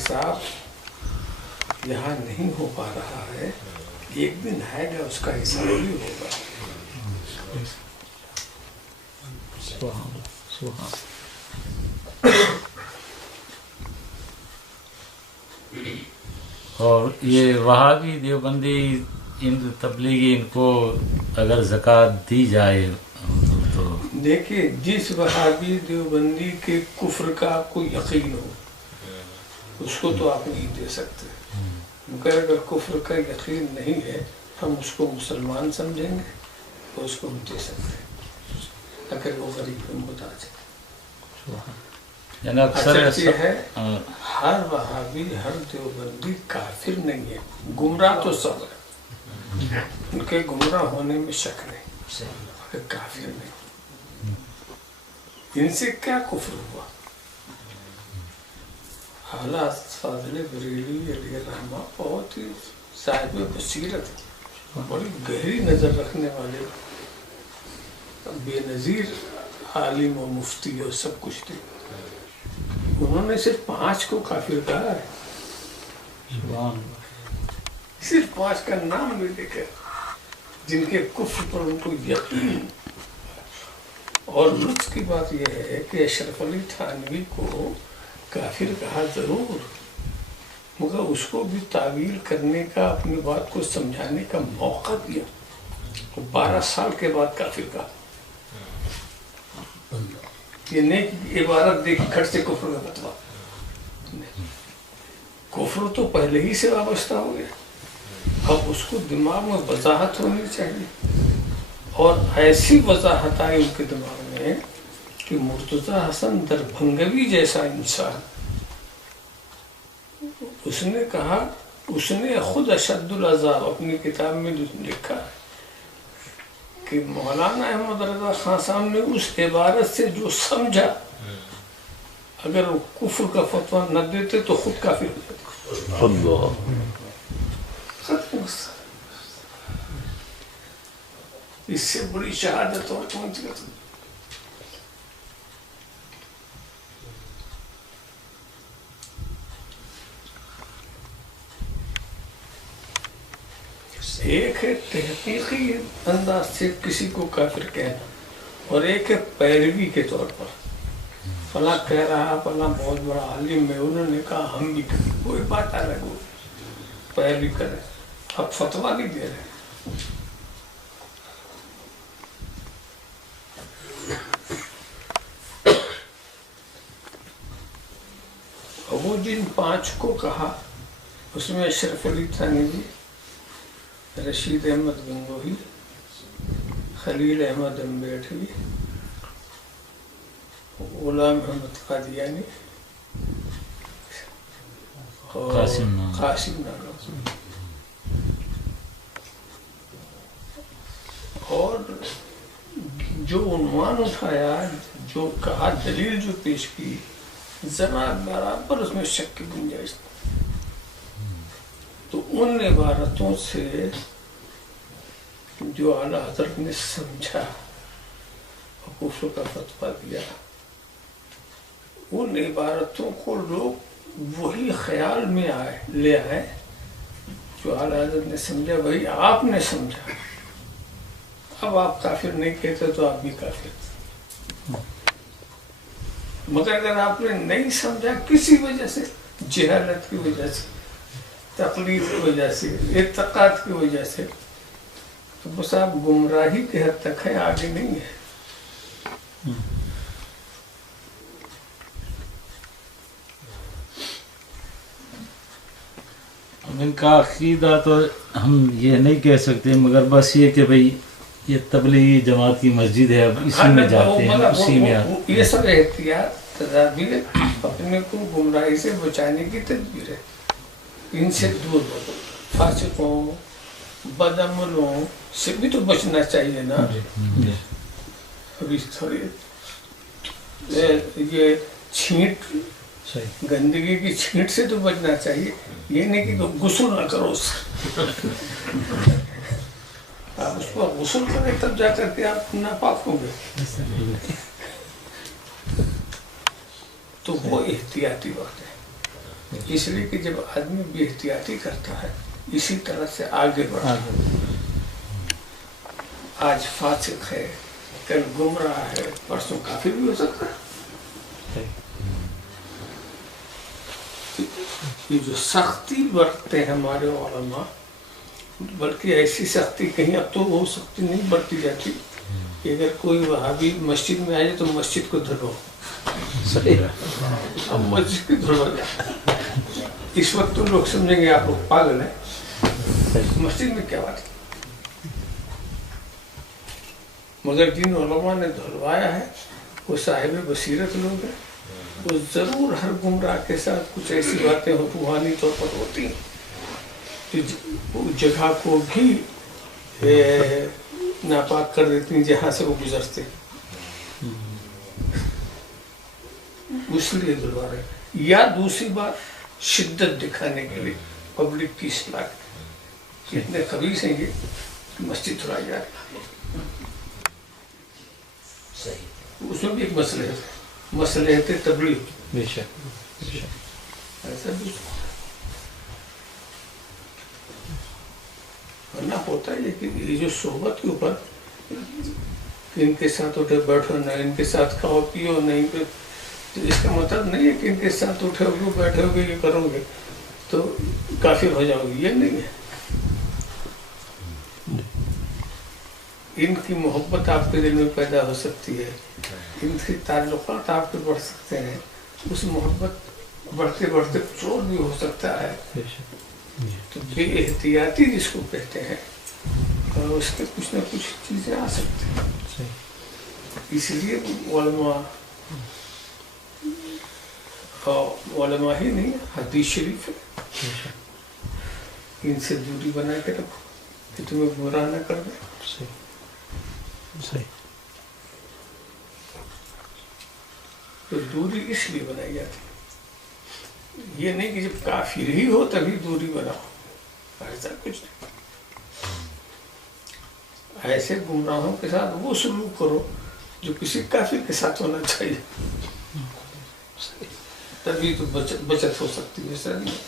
حساب یہاں نہیں ہو پا رہا ہے، ایک دن آئے گا اس کا حساب بھی ہوگا. اور یہ وہابی دیوبندی ان تبلیغی ان کو اگر زکوٰۃ دی جائے تو دیکھیے، جس وہابی دیوبندی کے کفر کا آپ کو یقین ہو اس کو تو آپ نہیں دے سکتے، مگر اگر کفر کا یقین نہیں ہے ہم اس کو مسلمان سمجھیں گے تو اس کو ہم دے سکتے ہیں اگر وہ غریب میں محتاج ہے. یعنی اکثر یہ ہے ہر وہابی ہر دیوبندی کافر نہیں ہے، گمراہ تو سب ہے، ان کے گمراہ ہونے میں شک نہیں، مگر کافر نہیں. ان سے کیا کفر ہوا؟ اعلیٰ فاضل بریلوی علیہ الرحمہ بہت ہی صاحب بصیرت، بڑی گہری نظر رکھنے والے، بے نظیر عالم و مفتی اور سب کچھ تھے. انہوں نے صرف 5 کو کافر کہا ہے، صرف 5 کا نام بھی دیکھا جن کے کفر پر ان کو یقین. اور لطف کی بات یہ ہے کہ اشرف علی تھانوی کو کافر کہا ضرور، مگر اس کو بھی تعویل کرنے کا، اپنی بات کو سمجھانے کا موقع دیا. 12 سال کے بعد کافر کہا. یہ نیک عبارت دیکھ کھٹ سے کفر کا فتویٰ. کفر تو پہلے ہی سے وابستہ ہو گیا، اب اس کو دماغ میں وضاحت ہونی چاہیے. اور ایسی وضاحت آئی ان کے دماغ میں کہ مرتضی حسن دربھنگوی جیسا انسان، اس نے کہا، اس نے خود اشد العذاب اپنی کتاب میں لکھا کہ مولانا احمد رضا خان صاحب نے اس عبارت سے جو سمجھا، اگر وہ کفر کا فتویٰ نہ دیتے تو خود کافر ہو جاتے. اس سے بڑی شہادت اور کون سی ہے؟ ایک ہے تحقیقی انداز سے کسی کو کافر کہنا، اور ایک ہے پیروی کے طور پر. فلاں کہہ رہا، فلاں بہت بڑا عالم ہے، انہوں نے کہا ہم بھی کریں، کوئی بات الگ ہو، پیروی کریں. اب فتویٰ نہیں دے رہے. وہ جن 5 کو کہا اس میں اشرف علی تھانوی، رشید احمد گنگوہی، خلیل احمد امبیڈوی، غلام احمد قادیانی اور قاسم نانوتوی. اور جو عنوان اٹھایا، جو کہا، دلیل جو پیش کی، ذرا برابر اس میں شک کی گنجائش نہیں. تو ان عبارتوں سے جو اعلیٰ حضرت نے سمجھا اور کفر کا فتویٰ دیا، ان عبارتوں کو لوگ وہی خیال میں لے آئے جو اعلیٰ حضرت نے سمجھا، وہی آپ نے سمجھا. اب آپ کافر نہیں کہتے تو آپ بھی کافر تھے. مگر اگر آپ نے نہیں سمجھا کسی وجہ سے، جہالت کی وجہ سے، تقلید کی وجہ سے، اعتقاد کی وجہ سے، تو بس آپ گمراہی کے حد تک ہیں، آگے نہیں ہے. ان کا عقیدہ تو ہم یہ نہیں کہہ سکتے، مگر بس یہ کہ بھئی یہ تبلیغی جماعت کی مسجد ہے، اب اسی میں جاتے ہیں، اسی میں آتے ہیں. یہ سب احتیاط تدابیر اپنے کو گمراہی سے بچانے کی تدبیر ہے. ان سے دور رہو. فاسقوں، بدعملوں سے بھی تو بچنا چاہیے نا. ابھی تھوڑی یہ چھینٹ، گندگی کی چھینٹ سے تو بچنا چاہیے. یہ نہیں کہ غسل نہ کرو اس سے. آپ اس پر غسل کریں تب جا کر کے آپ ناپاک ہوں گے. تو وہ احتیاطی وقت ہے. اس لیے کہ جب آدمی بے احتیاطی کرتا ہے اسی طرح سے آگے بڑھتا ہے. آج فاسق ہے، کل گمراہ ہے، پرسوں کافر بھی ہو سکتا ہے. یہ جو سختی برتتے ہیں ہمارے علماء، بلکہ ایسی سختی کہیں اب تو وہ سختی نہیں برتی جاتی کہ اگر کوئی وہابی مسجد میں آئے تو مسجد کو دھلو. اب مسجد کو دھلو جائے. اس وقت تو لوگ سمجھیں گے آپ لوگ پاگل ہیں، مسجد میں کیا بات ہے. مگر جن علماء نے دھلوایا ہے وہ صاحب بصیرت لوگ ہیں. وہ ضرور ہر گمراہ کے ساتھ کچھ ایسی باتیں روحانی طور پر ہوتی ہیں جو جگہ کو بھی ناپاک کر دیتی ہیں جہاں سے وہ گزرتے. اس لیے دلوا رہے. یا دوسری بات شدت دکھانے کے لیے پبلک کی اصلاح کے اتنے خبیث ہیں یہ کہ مسجد دھلائی جا رہی. اس میں بھی ایک مسئلہ ہے تبلیغ. ایسا بھی ورنہ ہوتا ہے کہ یہ جو صحبت کے اوپر ان کے ساتھ اٹھے بیٹھو نہ ان کے ساتھ کھاؤ پیو نہیں، تو اس کا مطلب نہیں ہے کہ ان کے ساتھ اٹھو گے بیٹھو گے یہ کرو گے تو کافر ہو جاؤ گے. یہ نہیں ہے. ان کی محبت آپ کے دل میں پیدا ہو سکتی ہے، ان سے تعلقات آپ کے بڑھ سکتے ہیں. اس محبت بڑھتے بڑھتے چور بھی ہو سکتا ہے. تو بے احتیاطی جس کو کہتے ہیں اس کے کچھ نہ کچھ چیزیں آ سکتی ہیں. اس لیے علماء ہی نہیں، حدیث شریف ہے ان سے دوری بنا کے رکھو کہ تمہیں گمراہ نہ کر دیں. تو دوری اس لیے بنائی جاتی ہے. یہ نہیں کہ جب کافر ہی ہو تبھی دوری بناؤ، ایسا کچھ نہیں. ایسے گمراہوں کے ساتھ وہ سلوک کرو جو کسی کافر کے ساتھ ہونا چاہیے، تبھی تو بچت ہو سکتی ہے. ایسا نہیں.